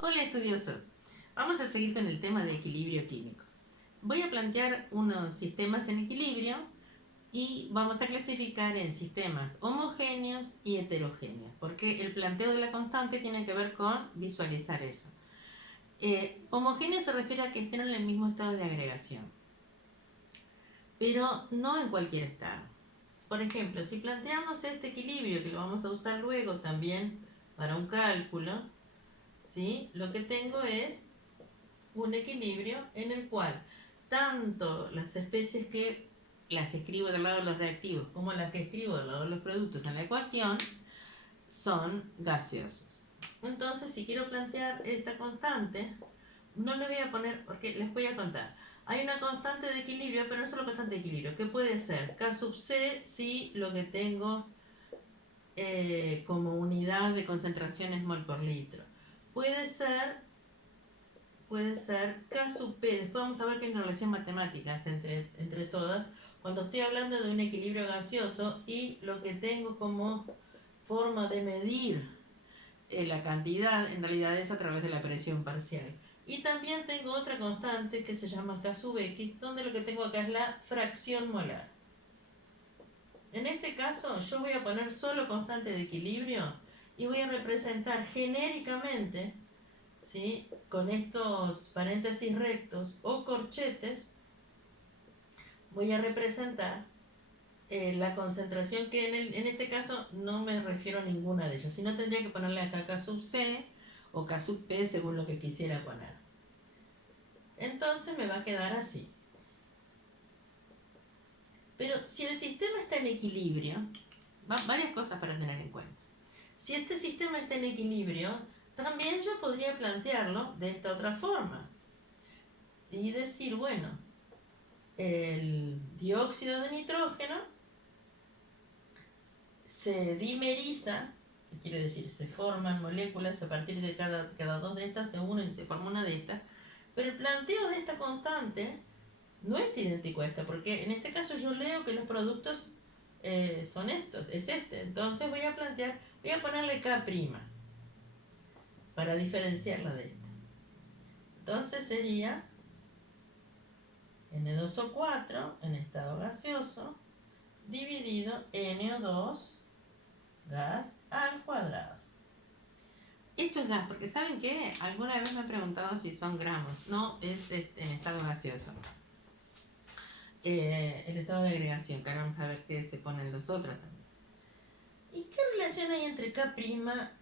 Hola estudiosos, vamos a seguir con el tema de equilibrio químico. Voy a plantear unos sistemas en equilibrio y vamos a clasificar en sistemas homogéneos y heterogéneos, porque el planteo de la constante tiene que ver con visualizar eso. Homogéneo se refiere a que estén en el mismo estado de agregación, pero no en cualquier estado. Por ejemplo, si planteamos este equilibrio, que lo vamos a usar luego también para un cálculo, ¿sí? Lo que tengo es un equilibrio en el cual tanto las especies que las escribo del lado de los reactivos como las que escribo del lado de los productos en la ecuación son gaseosos. Entonces, si quiero plantear esta constante, no le voy a poner, porque les voy a contar. Hay una constante de equilibrio, pero no solo constante de equilibrio, que puede ser K sub C si lo que tengo como unidad de concentración es mol por litro. Puede ser K sub P. Después vamos a ver que hay una relación matemática entre todas. Cuando estoy hablando de un equilibrio gaseoso y lo que tengo como forma de medir la cantidad, en realidad es a través de la presión parcial. Y también tengo otra constante que se llama K sub X, donde lo que tengo acá es la fracción molar. En este caso yo voy a poner solo constante de equilibrio y voy a representar genéricamente, ¿sí?, con estos paréntesis rectos o corchetes, voy a representar la concentración que en este caso no me refiero a ninguna de ellas, sino tendría que ponerle acá K sub C o K sub P según lo que quisiera poner. Entonces me va a quedar así. Pero si el sistema está en equilibrio, varias cosas para tener en cuenta. Si este sistema está en equilibrio, también yo podría plantearlo de esta otra forma y decir, bueno, el dióxido de nitrógeno se dimeriza, que quiere decir se forman moléculas a partir de cada dos de estas, se unen y se forma una de estas, pero el planteo de esta constante no es idéntico a esta, porque en este caso yo leo que los productos son estos, es este, entonces voy a ponerle K' para diferenciarla de esta. Entonces sería N2O4 en estado gaseoso dividido NO2 gas al cuadrado. Esto es gas, porque ¿saben qué? Alguna vez me han preguntado si son gramos. No, es en estado gaseoso. El estado de agregación, que ahora vamos a ver qué se ponen los otros también. ¿Y qué relación hay entre K'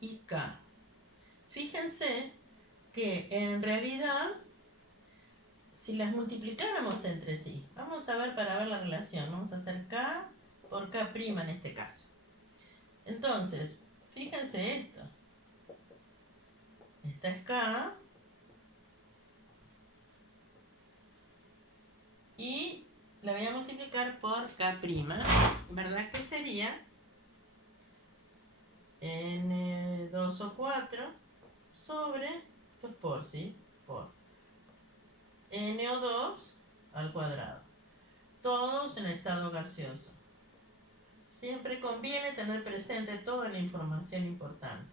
y K? Fíjense que en realidad, si las multiplicáramos entre sí, vamos a ver para ver la relación, vamos a hacer K por K' en este caso. Entonces, fíjense esto. Esta es K y la voy a multiplicar por K', ¿verdad? Que sería N2O4 sobre, esto es por, ¿sí? Por NO2 al cuadrado. Todos en estado gaseoso. Siempre conviene tener presente toda la información importante.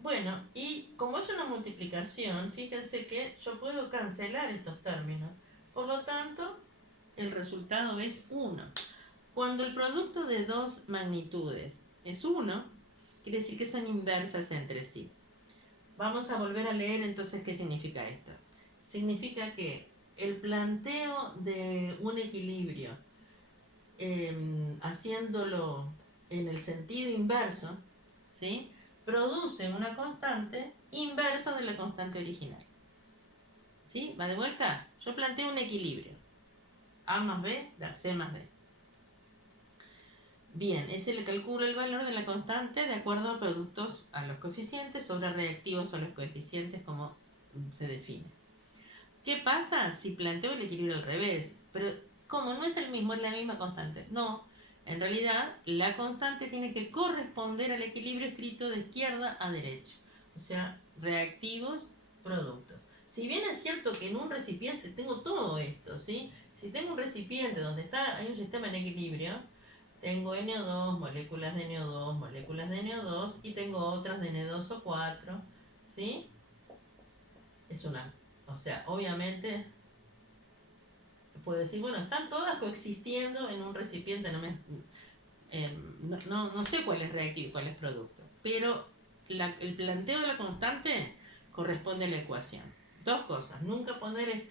Bueno, y como es una multiplicación, fíjense que yo puedo cancelar estos términos. Por lo tanto, el resultado es 1. Cuando el producto de dos magnitudes es 1, quiere decir que son inversas entre sí. Vamos a volver a leer entonces qué significa esto. Significa que el planteo de un equilibrio, haciéndolo en el sentido inverso, ¿sí?, produce una constante inversa de la constante original. ¿Sí? ¿Va de vuelta? Yo planteo un equilibrio. A más B da C más D. Bien, ese le calculo el valor de la constante de acuerdo a productos a los coeficientes sobre reactivos a los coeficientes, como se define. ¿Qué pasa si planteo el equilibrio al revés? Pero, ¿cómo? No es el mismo, es la misma constante. No, en realidad la constante tiene que corresponder al equilibrio escrito de izquierda a derecha. O sea, reactivos, productos. Si bien es cierto que en un recipiente tengo todo esto, ¿sí? Si tengo un recipiente donde hay un sistema en equilibrio, tengo NO2, moléculas de NO2, moléculas de NO2 y tengo otras de N2O4, ¿sí? es una, o sea, obviamente puedo decir, bueno, están todas coexistiendo en un recipiente, no sé cuál es reactivo y cuál es producto, pero el planteo de la constante corresponde a la ecuación. Dos cosas, nunca poner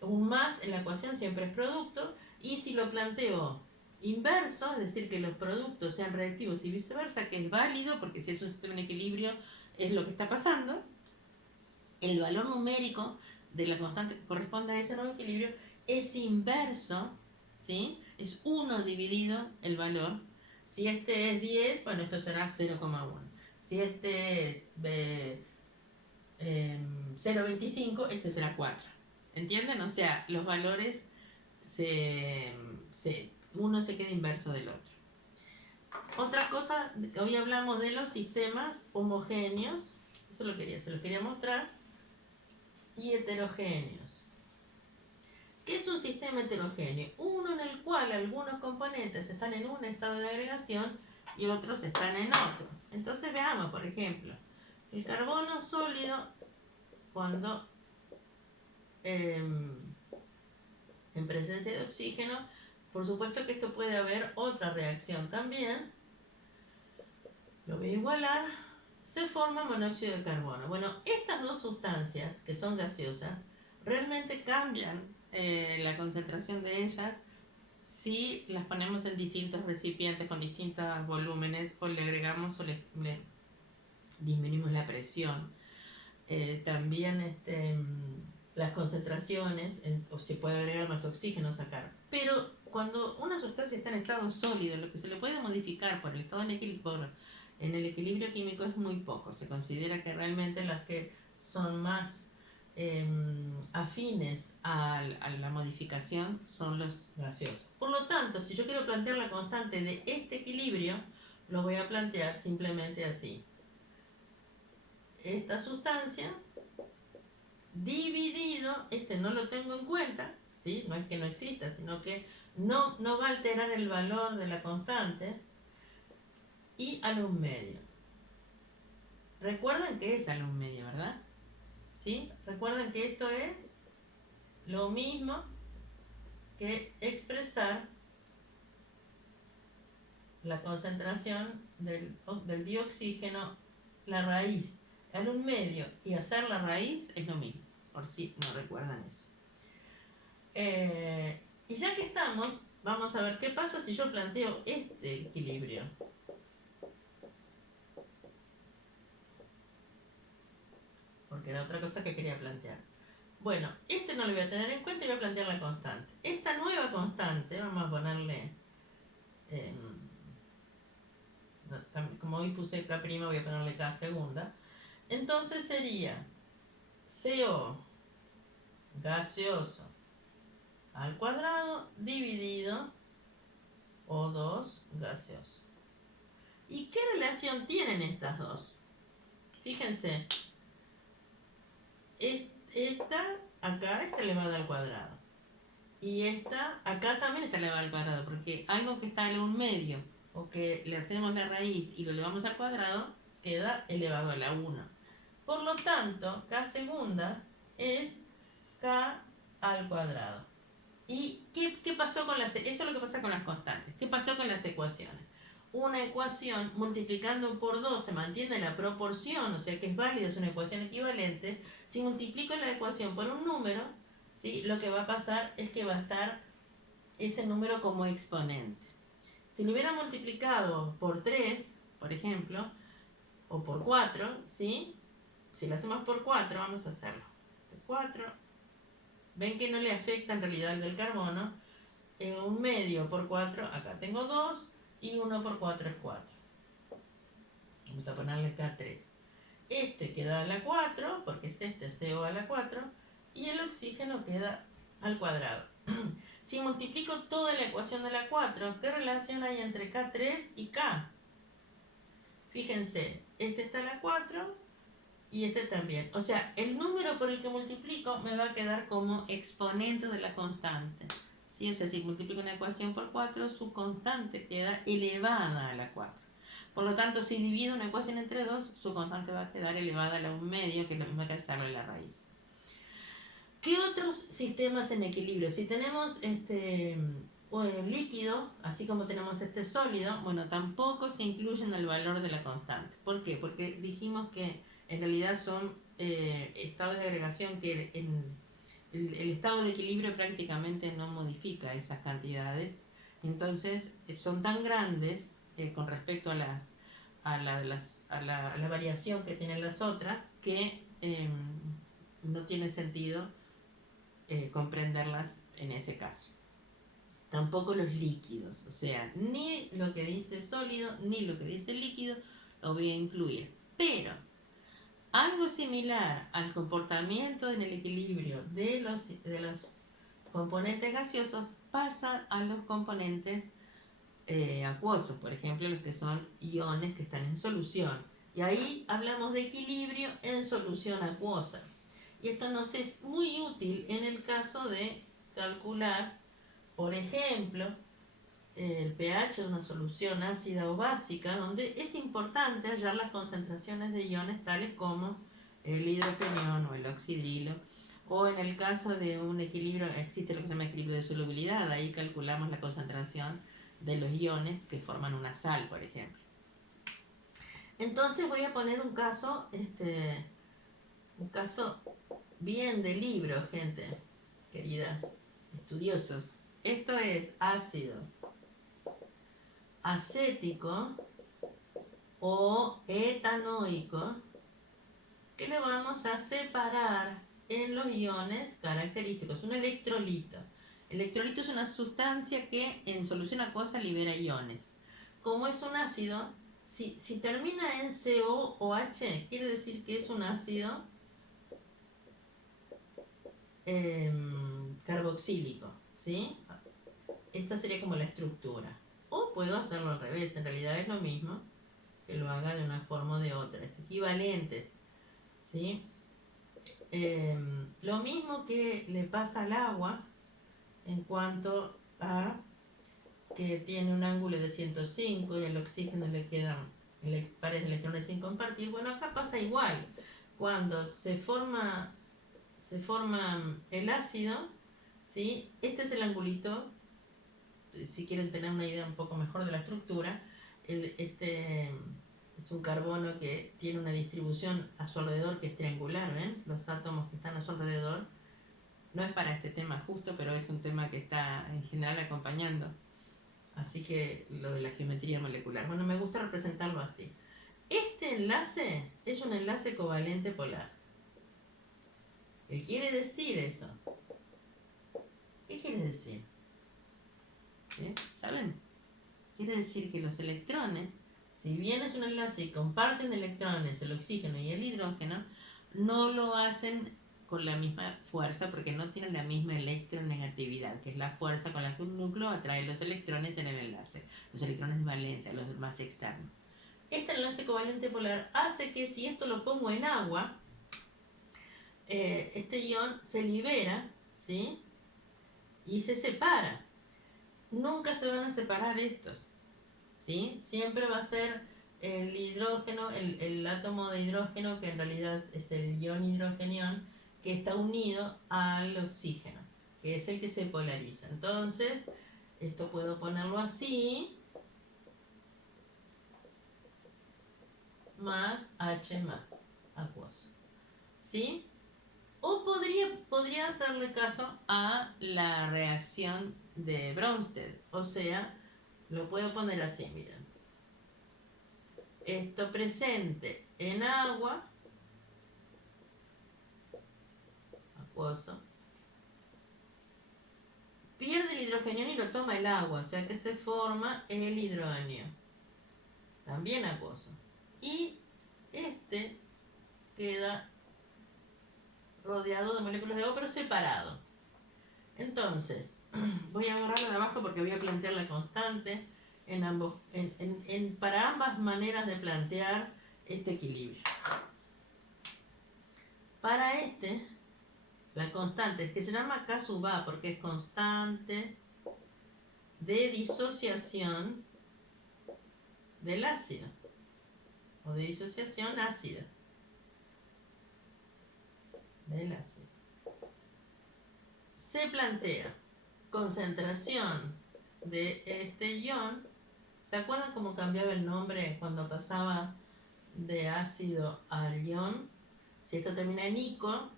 un más en la ecuación, siempre es producto, y si lo planteo inverso, es decir, que los productos sean reactivos y viceversa, que es válido, porque si es un sistema en equilibrio es lo que está pasando, el valor numérico de la constante que corresponde a ese nuevo equilibrio es inverso, ¿sí? Es 1 dividido el valor. Si este es 10, bueno, esto será 0,1. Si este es 0,25, este será 4. ¿Entienden? O sea, los valores uno se queda inverso del otro. Otra cosa, hoy hablamos de los sistemas homogéneos, eso se lo quería mostrar, y heterogéneos. ¿Qué es un sistema heterogéneo? Uno en el cual algunos componentes están en un estado de agregación y otros están en otro. Entonces veamos, por ejemplo, el carbono sólido, cuando en presencia de oxígeno, por supuesto que esto puede haber otra reacción también, lo voy a igualar, se forma monóxido de carbono. Bueno, estas dos sustancias, que son gaseosas, realmente cambian la concentración de ellas si las ponemos en distintos recipientes con distintos volúmenes o le agregamos o le disminuimos la presión. También las concentraciones, o se puede agregar más oxígeno, sacar. Pero cuando una sustancia está en estado sólido, lo que se le puede modificar por el estado en el equilibrio químico es muy poco. Se considera que realmente las que son más afines a la modificación son los gaseosos. Por lo tanto, si yo quiero plantear la constante de este equilibrio, lo voy a plantear simplemente así. Esta sustancia dividido, no lo tengo en cuenta, ¿sí? No es que no exista, sino que no va a alterar el valor de la constante, y al 1 medio. Recuerden que es al 1 medio, ¿verdad? ¿Sí? Recuerden que esto es lo mismo que expresar la concentración del dioxígeno, la raíz, al 1 medio, y hacer la raíz es lo mismo, por si no recuerdan eso. Y ya que estamos, vamos a ver qué pasa si yo planteo este equilibrio. Porque era otra cosa que quería plantear. Bueno, no lo voy a tener en cuenta y voy a plantear la constante. Esta nueva constante, vamos a ponerle, como hoy puse K', voy a ponerle K segunda. Entonces sería CO gaseoso al cuadrado dividido O2 gaseoso. ¿Y qué relación tienen estas dos? Fíjense, esta acá está elevada al cuadrado, y esta acá también está elevada al cuadrado, porque algo que está en un medio o que le hacemos la raíz y lo elevamos al cuadrado queda elevado a la 1. Por lo tanto, K segunda es K al cuadrado. ¿Y qué pasó con eso es lo que pasa con las constantes? ¿Qué pasó con las ecuaciones? Una ecuación multiplicando por 2 se mantiene la proporción, o sea que es válida, es una ecuación equivalente. Si multiplico la ecuación por un número, ¿sí? Lo que va a pasar es que va a estar ese número como exponente. Si lo hubiera multiplicado por 3, por ejemplo, o por 4, ¿sí? Si lo hacemos por 4, vamos a hacerlo. 4, ven que no le afecta en realidad el del carbono. 1 medio por 4, acá tengo 2, y 1 por 4 es 4. Vamos a ponerle K3. Este queda a la 4, porque es CO a la 4, y el oxígeno queda al cuadrado. Si multiplico toda la ecuación de la 4, ¿qué relación hay entre K3 y K? Fíjense, este está a la 4 y este también. O sea, el número por el que multiplico me va a quedar como exponente de la constante. ¿Sí? O sea, si multiplico una ecuación por 4, su constante queda elevada a la 4. Por lo tanto, si divido una ecuación entre 2, su constante va a quedar elevada a la 1/2, que es lo mismo que hacerle la raíz. ¿Qué otros sistemas en equilibrio? Si tenemos líquido, así como tenemos este sólido, bueno, tampoco se incluyen el valor de la constante. ¿Por qué? Porque dijimos que en realidad son estados de agregación que el estado de equilibrio prácticamente no modifica esas cantidades. Entonces, son tan grandes con respecto a la variación que tienen las otras que no tiene sentido comprenderlas en ese caso. Tampoco los líquidos, o sea, ni lo que dice sólido ni lo que dice líquido lo voy a incluir. Pero algo similar al comportamiento en el equilibrio de los componentes gaseosos pasa a los componentes acuosos, por ejemplo, los que son iones que están en solución. Y ahí hablamos de equilibrio en solución acuosa. Y esto nos es muy útil en el caso de calcular, por ejemplo, el pH de una solución ácida o básica, donde es importante hallar las concentraciones de iones tales como el hidrogenión o el oxidrilo, o en el caso de un equilibrio, existe lo que se llama equilibrio de solubilidad, ahí calculamos la concentración de los iones que forman una sal, por ejemplo. Entonces voy a poner un caso bien de libro, gente, queridas estudiosos. Esto es ácido acético o etanoico, que le vamos a separar en los iones característicos. Un electrolito. El electrolito es una sustancia que en solución acuosa libera iones. Como es un ácido, si termina en CO o H, quiere decir que es un ácido carboxílico, ¿sí? Esta sería como la estructura. O puedo hacerlo al revés, en realidad es lo mismo, que lo haga de una forma o de otra, es equivalente, ¿sí? Lo mismo que le pasa al agua en cuanto a que tiene un ángulo de 105 y al oxígeno le quedan pares de electrones sin compartir. Bueno, acá pasa igual. Cuando se forma el ácido, ¿sí? Este es el angulito, si quieren tener una idea un poco mejor de la estructura. Este es un carbono que tiene una distribución a su alrededor que es triangular, ¿ven? Los átomos que están a su alrededor. No es para este tema justo, pero es un tema que está en general acompañando. Así que lo de la geometría molecular. Bueno, me gusta representarlo así. Este enlace es un enlace covalente polar. ¿Qué quiere decir eso? ¿Qué quiere decir? ¿Saben? Quiere decir que los electrones, si bien es un enlace y comparten electrones, el oxígeno y el hidrógeno, no lo hacen con la misma fuerza porque no tienen la misma electronegatividad, que es la fuerza con la que un núcleo atrae los electrones en el enlace, los electrones de valencia, los más externos. Este enlace covalente polar hace que si esto lo pongo en agua, este ion se libera, ¿sí? Y se separa. Nunca se van a separar estos, ¿sí? Siempre va a ser el hidrógeno, el átomo de hidrógeno, que en realidad es el ion hidrogenión, que está unido al oxígeno, que es el que se polariza. Entonces, esto puedo ponerlo así, más H más acuoso, ¿sí? O podría hacerle caso a la reacción de Bronsted, o sea, lo puedo poner así, miren. Esto presente en agua, acuoso, pierde el hidrogenión y lo toma el agua, o sea que se forma el hidrógeno, también acuoso. Y este queda rodeado de moléculas de agua, pero separado. Entonces, voy a agarrarlo de abajo porque voy a plantear la constante para ambas maneras de plantear este equilibrio. Para la constante, es que se llama K sub A porque es constante de disociación del ácido. o de disociación ácida del ácido. Se plantea concentración de este ion. ¿Se acuerdan cómo cambiaba el nombre cuando pasaba de ácido al ion? Si esto termina en ico,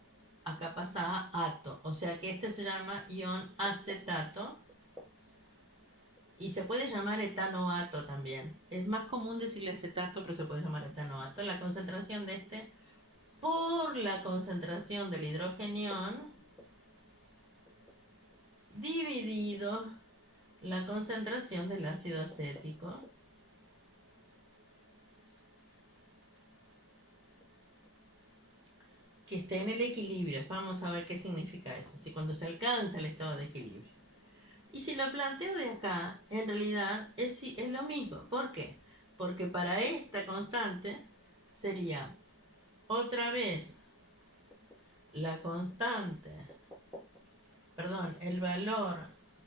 acá pasa a ato. O sea que este se llama ion acetato. Y se puede llamar etanoato también. Es más común decirle acetato, pero se puede llamar etanoato. La concentración de este por la concentración del hidrogenión dividido la concentración del ácido acético, que esté en el equilibrio. Vamos a ver qué significa eso, si cuando se alcanza el estado de equilibrio. Y si lo planteo de acá, en realidad es lo mismo. ¿Por qué? Porque para esta constante sería otra vez la constante, el valor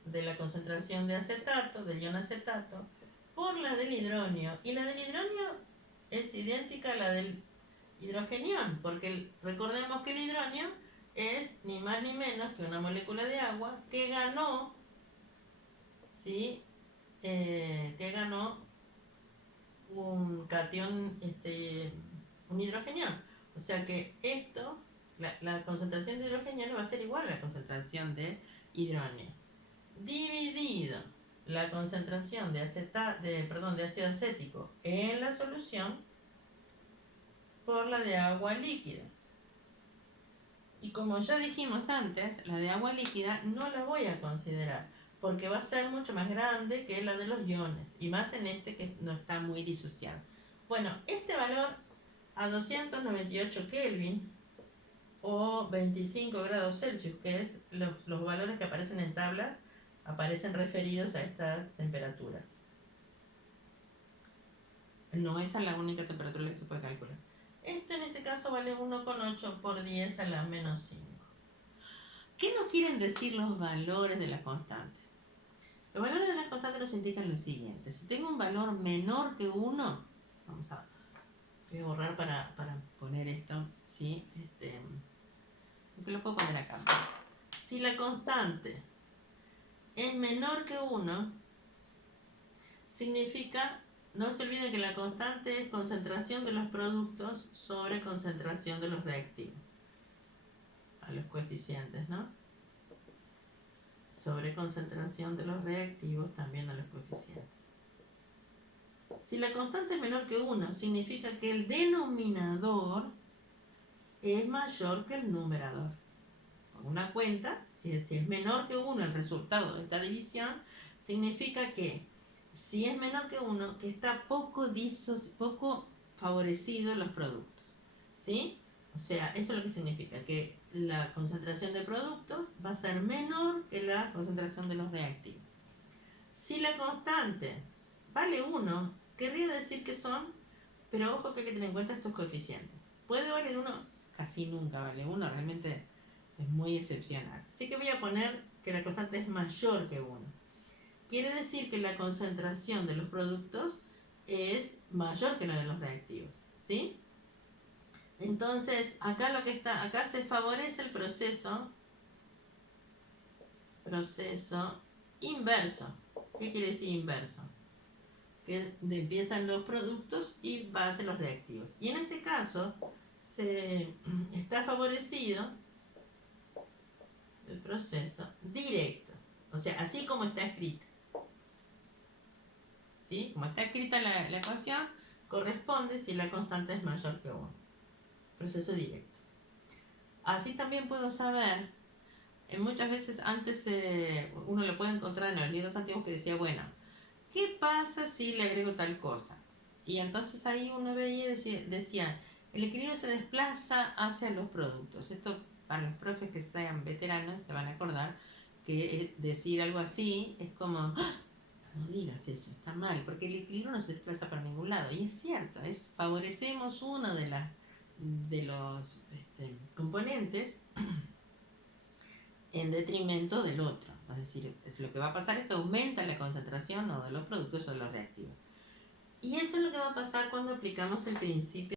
de la concentración de acetato, del ion acetato, por la del hidronio. Y la del hidronio es idéntica a la del hidrogenión, porque recordemos que el hidronio es ni más ni menos que una molécula de agua que ganó, ¿sí? Que ganó un catión, un hidrogenión. O sea que esto, la concentración de hidrogenión va a ser igual a la concentración de hidrógeno, dividido la concentración de ácido acético en la solución por la de agua líquida. Y como ya dijimos antes, la de agua líquida no la voy a considerar, porque va a ser mucho más grande que la de los iones, y más en este que no está muy disociado. Bueno, este valor a 298 Kelvin o 25 grados Celsius, que es los valores que aparecen en tabla, aparecen referidos a esta temperatura. No esa es la única temperatura que se puede calcular. Esto en este caso vale 1,8 por 10 a la menos 5. ¿Qué nos quieren decir los valores de las constantes? Los valores de las constantes nos indican lo siguiente. Si tengo un valor menor que 1, voy a borrar para poner esto, ¿sí? Aunque lo puedo poner acá. Si la constante es menor que 1, significa, no se olviden que la constante es concentración de los productos sobre concentración de los reactivos. A los coeficientes, ¿no? Sobre concentración de los reactivos también a los coeficientes. Si la constante es menor que 1, significa que el denominador es mayor que el numerador. Con una cuenta, si es menor que 1 el resultado de esta división, significa que si es menor que 1, que está poco favorecido los productos. ¿Sí? O sea, eso es lo que significa, que la concentración de productos va a ser menor que la concentración de los reactivos. Si la constante vale 1, querría decir que son, pero ojo que hay que tener en cuenta estos coeficientes. Puede valer 1, casi nunca vale 1, realmente es muy excepcional. Así que voy a poner que la constante es mayor que 1. Quiere decir que la concentración de los productos es mayor que la de los reactivos, ¿sí? Entonces, acá acá se favorece el proceso inverso. ¿Qué quiere decir inverso? Que empiezan los productos y va a ser los reactivos. Y en este caso, está favorecido el proceso directo. O sea, así como está escrito. ¿Sí? Como está escrita la ecuación, corresponde si la constante es mayor que 1. Proceso directo. Así también puedo saber, muchas veces antes uno lo puede encontrar en los libros antiguos que decía, bueno, ¿qué pasa si le agrego tal cosa? Y entonces ahí uno veía y decía, el equilibrio se desplaza hacia los productos. Esto para los profes que sean veteranos se van a acordar que decir algo así es como, ¡ah! No digas eso, está mal, porque el equilibrio no se desplaza para ningún lado. Y es cierto, favorecemos uno de los componentes en detrimento del otro. Es decir, lo que va a pasar es que aumenta la concentración o de los productos o de los reactivos. Y eso es lo que va a pasar cuando aplicamos el principio